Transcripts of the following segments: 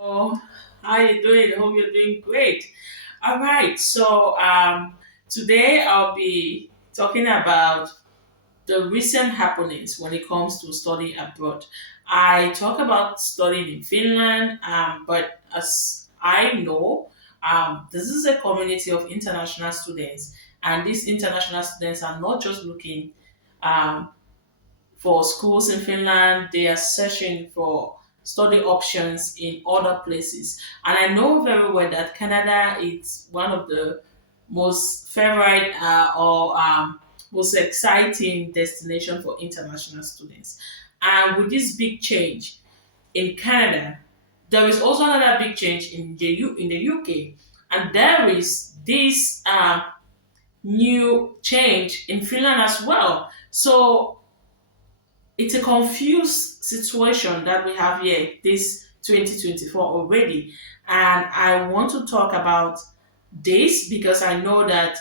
Oh, how you doing? Hope you're doing great. All right, so today I'll be talking about the recent happenings when it comes to studying abroad. I talk about studying in Finland, but as I know, this is a community of international students, and these international students are not just looking um, for schools in Finland. They are searching for study options in other places. And I know very well that Canada is one of the most favorite or most exciting destination for international students. And with this big change in Canada, there is also another big change in the UK, and there is this new change in Finland as well. So it's a confused situation that we have here this 2024 already, and I want to talk about this because I know that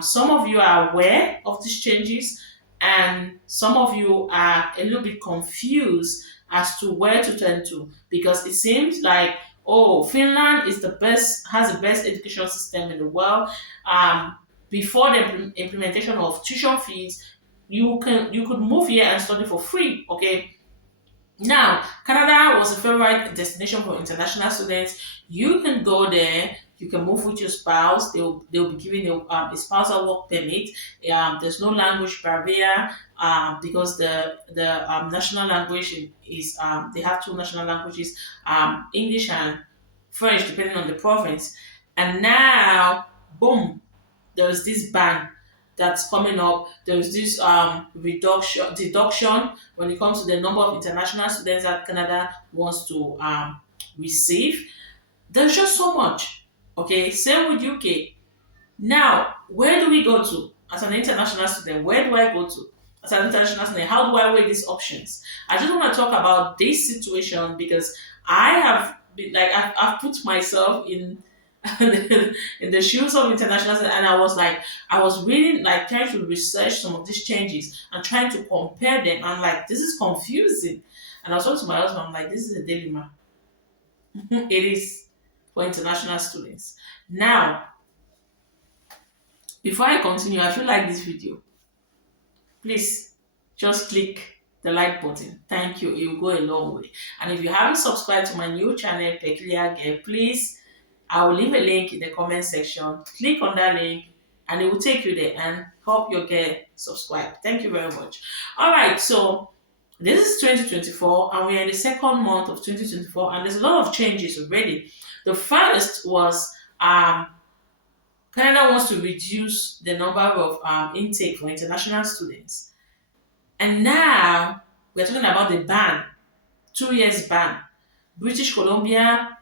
some of you are aware of these changes and some of you are a little bit confused as to where to turn to, because it seems like, oh, Finland is the best, has the best education system in the world. um, Before the implementation of tuition fees, you could move here and study for free. Okay, now Canada was a favorite destination for international students. You can go there, you can move with your spouse. They'll be giving you a spousal work permit. There's no language barrier, because the national language is, they have two national languages, English and French, depending on the province. And now, boom, there's this ban that's coming up. There's this reduction deduction when it comes to the number of international students that Canada wants to receive. There's just so much. Okay, same with UK. Now, where do we go to as an international student? Where do I go to as an international student? How do I weigh these options? I just want to talk about this situation because I have been like, I've put myself in in the shoes of international students, and I was really like trying to research some of these changes and trying to compare them. I'm like, this is confusing. And I was talking to my husband, I'm like, this is a dilemma. It is for international students. Now, before I continue, if you like this video, please just click the like button. Thank you. It will go a long way. And if you haven't subscribed to my new channel, Peculiar Girl, please, I will leave a link in the comment section. Click on that link and it will take you there and help your girl subscribe. Thank you very much. All right, so this is 2024 and we are in the second month of 2024, and there's a lot of changes already. The first was Canada wants to reduce the number of intake for international students. And now we're talking about the ban, 2 years ban. British Columbia,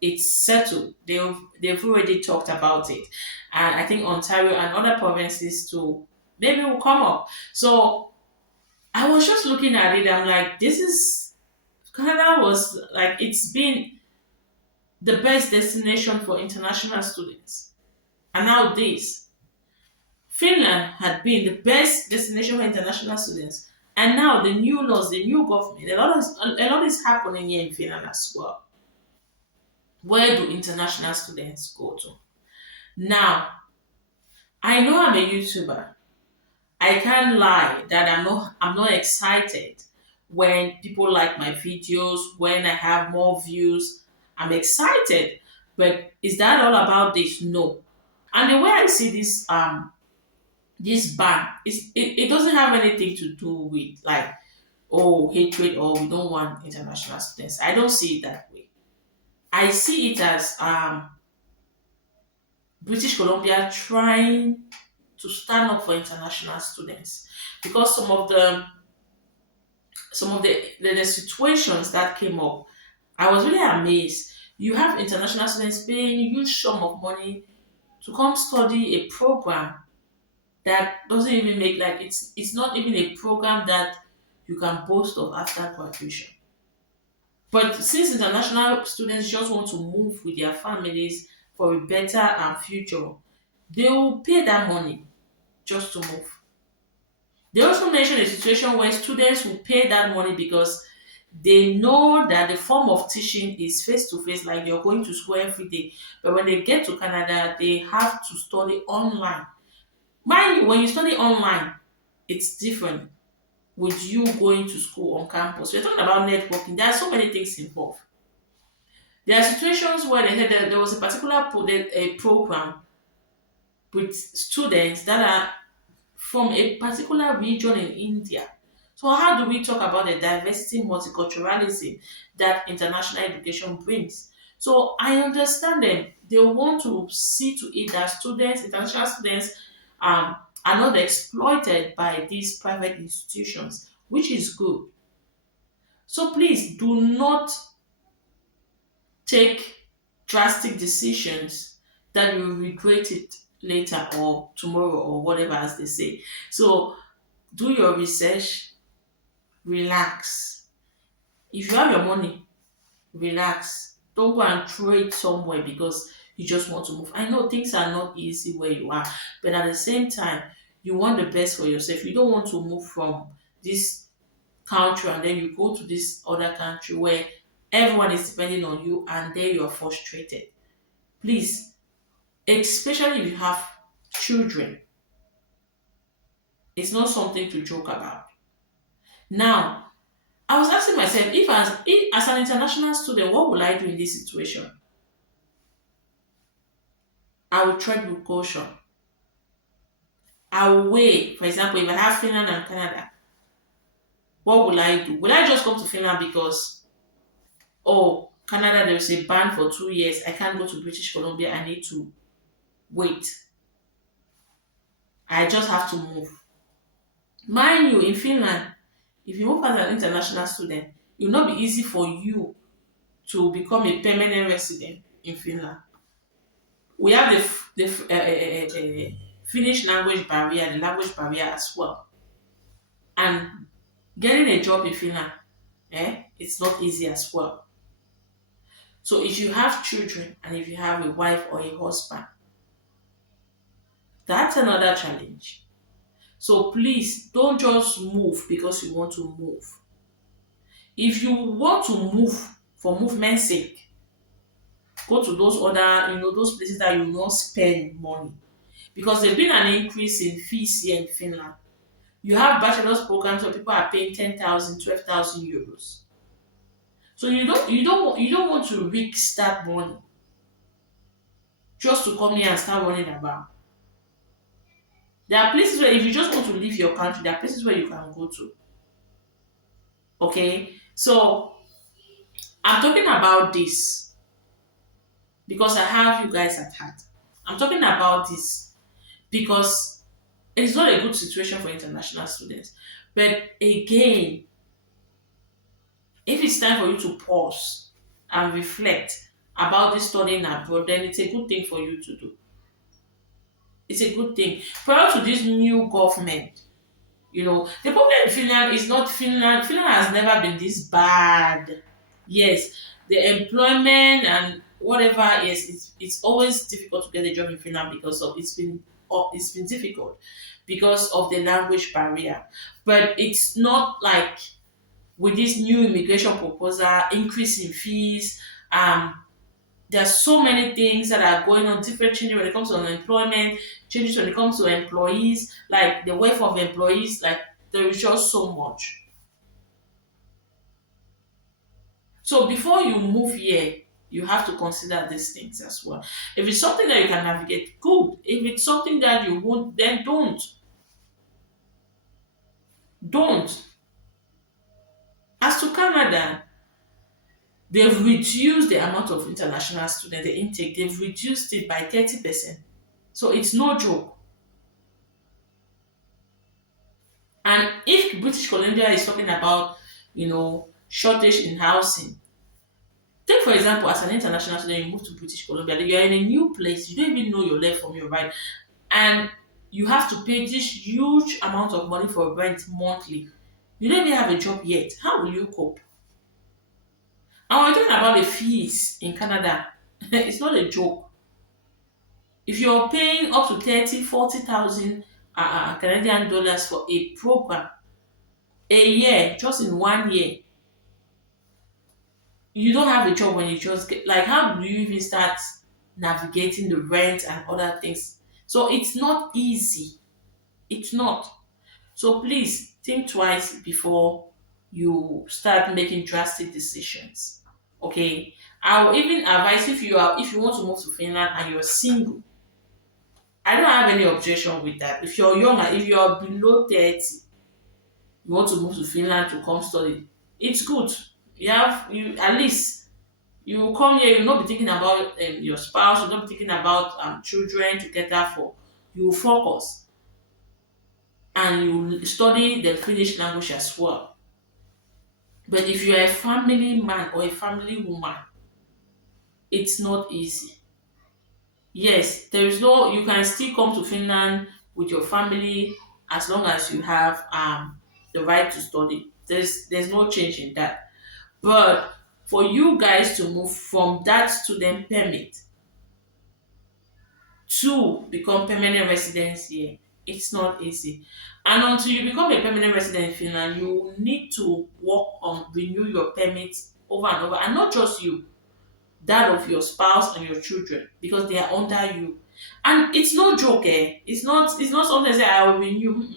it's settled. They've already talked about it. And I think Ontario and other provinces too maybe will come up. So I was just looking at it, I'm like, this is, Canada was like, it's been the best destination for international students. And now this. Finland had been the best destination for international students. And now the new laws, the new government, a lot is happening here in Finland as well. Where do international students go to? Now, I know I'm a YouTuber. I can't lie that I'm not excited when people like my videos, when I have more views. I'm excited. But is that all about this? No. And the way I see this ban is, it doesn't have anything to do with like, oh, hatred or we don't want international students. I don't see it that way. I see it as British Columbia trying to stand up for international students, because some of the situations that came up, I was really amazed. You have international students paying huge sum of money to come study a program that doesn't even make, like, it's not even a program that you can boast of after graduation. But since international students just want to move with their families for a better future, they will pay that money just to move. They also mentioned a situation where students will pay that money because They know that the form of teaching is face to face, like you're going to school every day. But when they get to Canada, they have to study online. Mind you, when you study online, it's different with you going to school on campus. We're talking about networking. There are so many things involved. There are situations where they said that there was a particular a program with students that are from a particular region in India. So how do we talk about the diversity, multiculturalism that international education brings? So I understand them. They want to see to it that students, international students, um, are not exploited by these private institutions, which is good. So please do not take drastic decisions that you will regret it later or tomorrow or whatever, as they say. So do your research, relax. If you have your money, relax. Don't go and throw it somewhere because you just want to move. I know things are not easy where you are, but at the same time, you want the best for yourself. You don't want to move from this country and then you go to this other country where everyone is depending on you and there you are frustrated. Please, especially if you have children, it's not something to joke about. Now, I was asking myself, if as an international student, what will I do in this situation? I will tread with caution. I will weigh, for example, if I have Finland and Canada, what will I do? Will I just come to Finland because, oh, Canada, there's a ban for 2 years. I can't go to British Columbia. I need to wait. I just have to move. Mind you, in Finland, if you move as an international student, it will not be easy for you to become a permanent resident in Finland. We have Finnish language barrier, the language barrier as well. And getting a job in Finland, it's not easy as well. So if you have children and if you have a wife or a husband, that's another challenge. So please don't just move because you want to move. If you want to move for movement's sake, go to those other, those places that you will not spend money. Because there's been an increase in fees here in Finland. You have bachelor's programs where people are paying 10,000, 12,000 euros. So you don't want to risk that money just to come here and start running about. There are places where if you just want to leave your country, there are places where you can go to. Okay? So I'm talking about this because I have you guys at heart. I'm talking about this because it's not a good situation for international students. But again, if it's time for you to pause and reflect about this studying abroad, then it's a good thing for you to do. It's a good thing. Prior to this new government, the problem in Finland is not Finland. Finland has never been this bad. Yes, the employment and whatever, yes, it's always difficult to get a job in Finland because of it's been difficult because of the language barrier. But it's not like with this new immigration proposal, increase in fees, there's so many things that are going on, different changes when it comes to unemployment, changes when it comes to employees, like the welfare of employees, like there is just so much. So before you move here, you have to consider these things as well. If it's something that you can navigate, good. If it's something that you won't, then don't. Don't. As to Canada, they've reduced the amount of international students, the intake, they've reduced it by 30%. So it's no joke. And if British Columbia is talking about, shortage in housing, take for example, as an international student, you move to British Columbia, you're in a new place, you don't even know your left from your right, and you have to pay this huge amount of money for rent monthly. You don't even have a job yet. How will you cope? And we're talking about the fees in Canada. It's not a joke. If you're paying up to 30, 40,000 Canadian dollars for a program a year, just in one year, you don't have a job when you just get, like, how do you even start navigating the rent and other things? So it's not easy. It's not. So please think twice before you start making drastic decisions. Okay. I will even advise, if you want to move to Finland and you're single, I don't have any objection with that. If you're younger, if you're below 30, you want to move to Finland to come study, it's good. You at least, you will come here, you'll not be thinking about your spouse, you'll not be thinking about children to get that for. You will focus and you will study the Finnish language as well. But if you're a family man or a family woman, it's not easy. Yes, there is no, you can still come to Finland with your family as long as you have the right to study. There's no change in that. But for you guys to move from that student permit to become permanent residents here, it's not easy. And until you become a permanent resident in Finland, you need to work on renew your permits over and over, and not just you, that of your spouse and your children, because they are under you. And it's no joke, eh? It's not something say I will renew.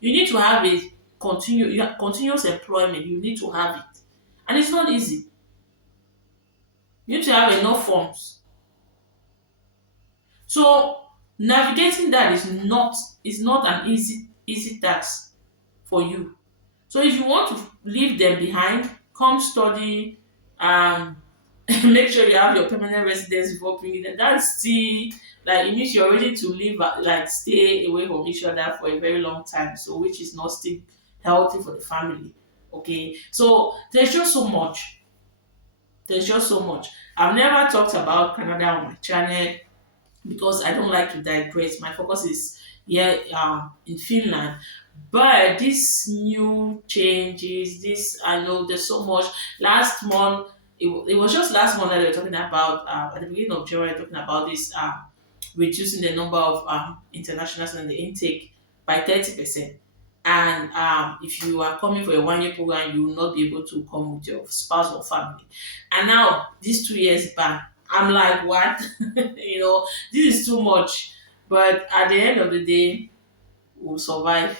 You need to have a continuous employment. You need to have it, and it's not easy. You need to have enough forms. So navigating that is not an easy task for you. So if you want to leave them behind, come study and make sure you have your permanent residence before bringing them. That's still, like, it means you're ready to live, like, stay away from each other for a very long time. So which is not still healthy for the family. Okay, so there's just so much. I've never talked about Canada on my channel because I don't like to digress. My focus is here in Finland. But these new changes, this, I know there's so much. Last month, it was just last month that they were talking about, at the beginning of January, talking about this reducing the number of internationals and the intake by 30%. And if you are coming for a 1 year program, you will not be able to come with your spouse or family. And now, these 2 years back, I'm like, what? This is too much. But at the end of the day, we'll survive.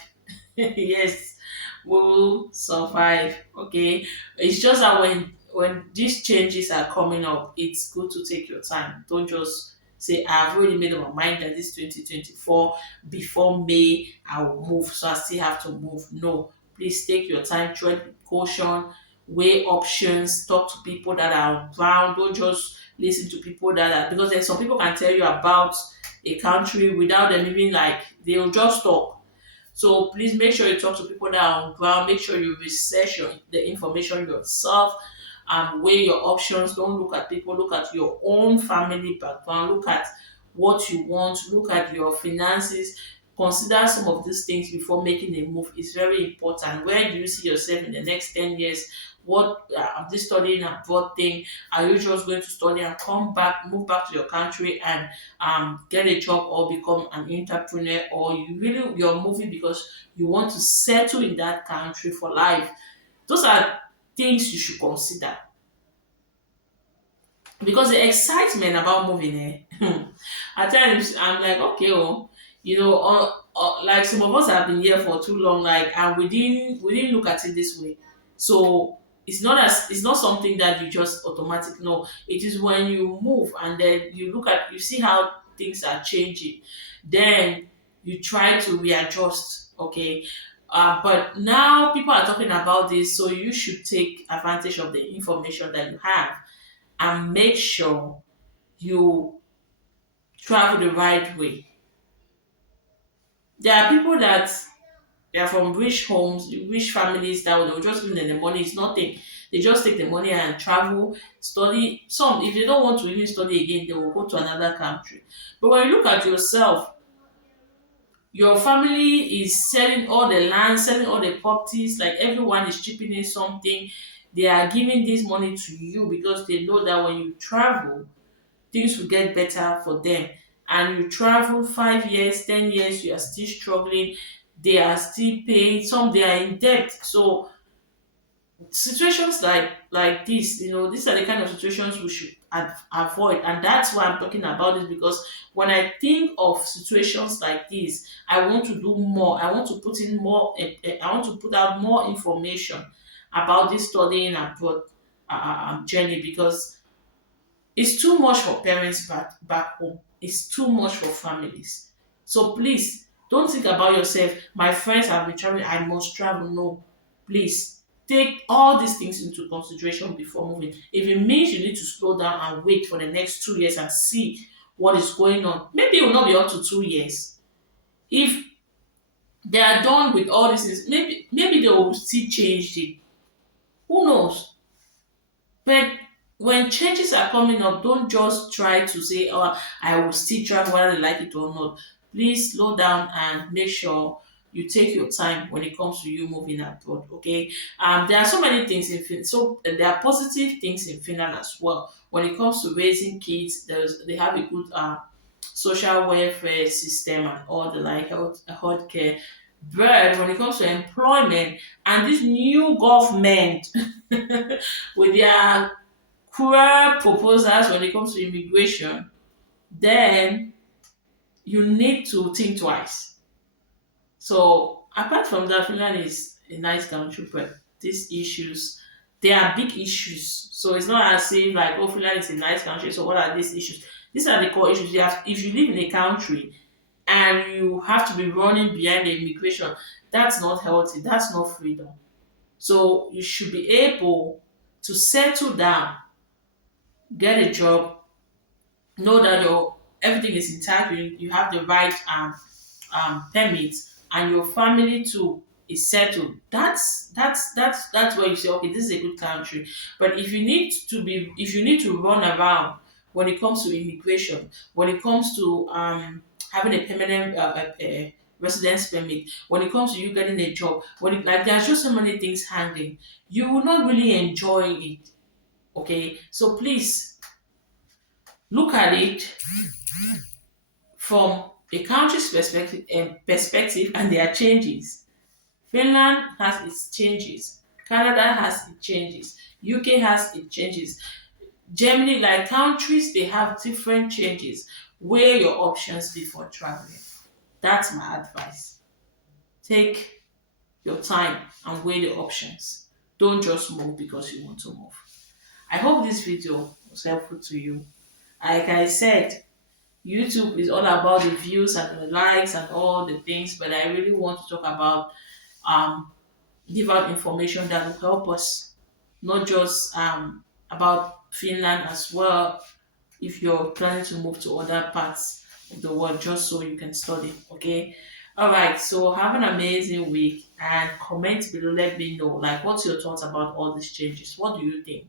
Yes, we will survive. Okay. It's just that when these changes are coming up, it's good to take your time. Don't just say, I've already made up my mind that this 2024, before May I will move, so I still have to move. No, please take your time, tread with caution, weigh options, talk to people that are around. Don't just listen to people that are, because there's some people can tell you about a country without them even, like, they'll just talk. So please make sure you talk to people that are on ground. Make sure you research the information yourself and weigh your options. Don't look at people, look at your own family background, look at what you want, look at your finances. Consider some of these things before making a move. It's very important. Where do you see yourself in the next 10 years? What this studying abroad thing? Are you just going to study and come back, move back to your country and get a job or become an entrepreneur, or you're moving because you want to settle in that country for life? Those are things you should consider, because the excitement about moving, at times I'm like, okay, oh, like, some of us have been here for too long, like, and we didn't look at it this way. So it's not something that you just automatically know. It is when you move and then you see how things are changing, then you try to readjust. Okay. But now people are talking about this, so you should take advantage of the information that you have and make sure you travel the right way. There are people that they are from rich homes, rich families, that they'll just give them the money. It's nothing. They just take the money and travel, study. Some, if they don't want to even study again, they will go to another country. But when you look at yourself, your family is selling all the land, selling all the properties, like, everyone is chipping in something. They are giving this money to you because they know that when you travel, things will get better for them. And you travel 5 years, 10 years, you are still struggling, they are still paying, some they are in debt. So situations like this, these are the kind of situations we should avoid, and that's why I'm talking about this, because when I think of situations like this, I want to do more. I want to put in more. I want to put out more information about this studying abroad journey, because it's too much for parents back home. It's too much for families. So please don't think about yourself. My friends have been traveling. I must travel. No, please take all these things into consideration before moving. If it means you need to slow down and wait for the next 2 years and see what is going on, maybe it will not be up to 2 years. If they are done with all these things, maybe they will still change it. Who knows? But when changes are coming up, don't just try to say, "Oh, I will still try whether I like it or not." Please slow down and make sure you take your time when it comes to you moving abroad. Okay. There are so many things in Finland. So there are positive things in Finland as well. When it comes to raising kids, they have a good social welfare system and all the like health care. But when it comes to employment and this new government with their cruel proposals when it comes to immigration, then you need to think twice. So apart from that, Finland is a nice country, but these issues, they are big issues. So it's not as if like, oh, Finland is a nice country. So what are these issues? These are the core issues. You have, if you live in a country and you have to be running behind the immigration, that's not healthy. That's not freedom. So you should be able to settle down, get a job, know that your everything is intact, you have the right permits, and your family too is settled. That's where you say, okay, this is a good country. But if you need to run around when it comes to immigration, when it comes to having a permanent residence permit, when it comes to you getting a job, like there's just so many things hanging, you will not really enjoy it. Okay, so please look at it from a country's perspective, and there are changes. Finland has its changes. Canada has its changes. UK has its changes. Germany, like countries, they have different changes. Weigh your options before traveling. That's my advice. Take your time and weigh the options. Don't just move because you want to move. I hope this video was helpful to you. Like I said, YouTube is all about the views and the likes and all the things, but I really want to talk about um give out information that will help us, not just about Finland as well. If you're planning to move to other parts of the world, just so you can study, okay? All right. So have an amazing week and comment below. Let me know like what's your thoughts about all these changes. What do you think?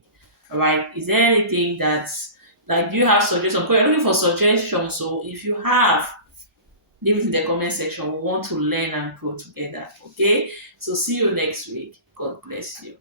All right. Is there anything that's like, do you have suggestions? Because you're looking for suggestions. So if you have, leave it in the comment section. We want to learn and grow together. Okay. So see you next week. God bless you.